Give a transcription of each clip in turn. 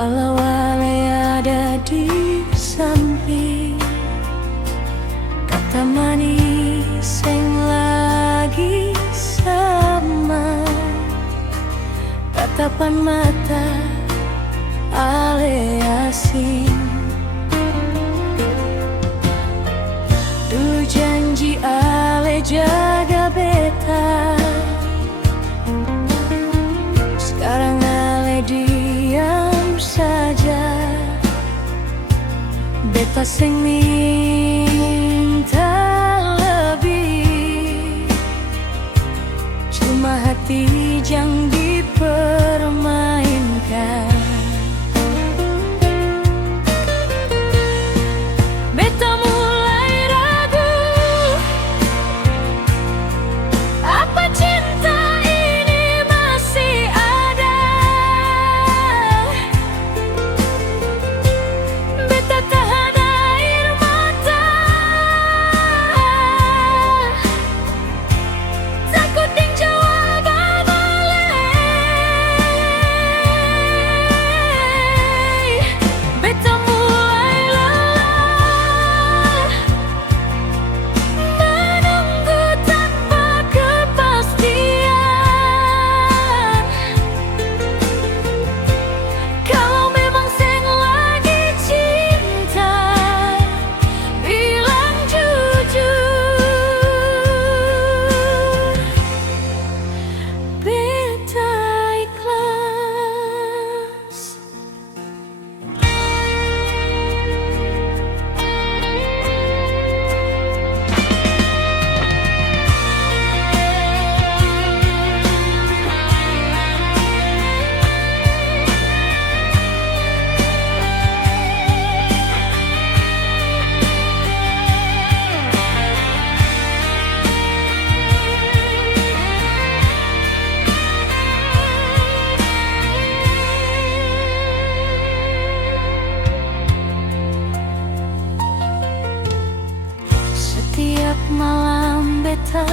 walau ale ada di samping, kata manis yang lagi sama, tatapan mata ale asing. Dulu janji ale jaga beta, sekarang ale diam saja. Beta sing minta lebih, cuma hati jang dipermainkan. Beta mulai ragu, apa cinta ini masih ada. Beta tahan air mata, takut ding jawaban balik. Beta mulai lelah menunggu tanpa kepastian. Kalau memang seng lagi cinta, bilang jujur. Beta ikhlas. Setiap malam beta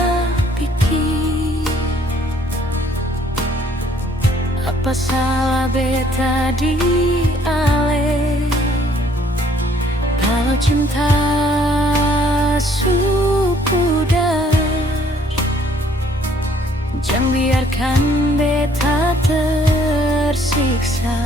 pikir, apa salah beta di ale. Kalau cinta supudar, jangan biarkan beta tersiksa.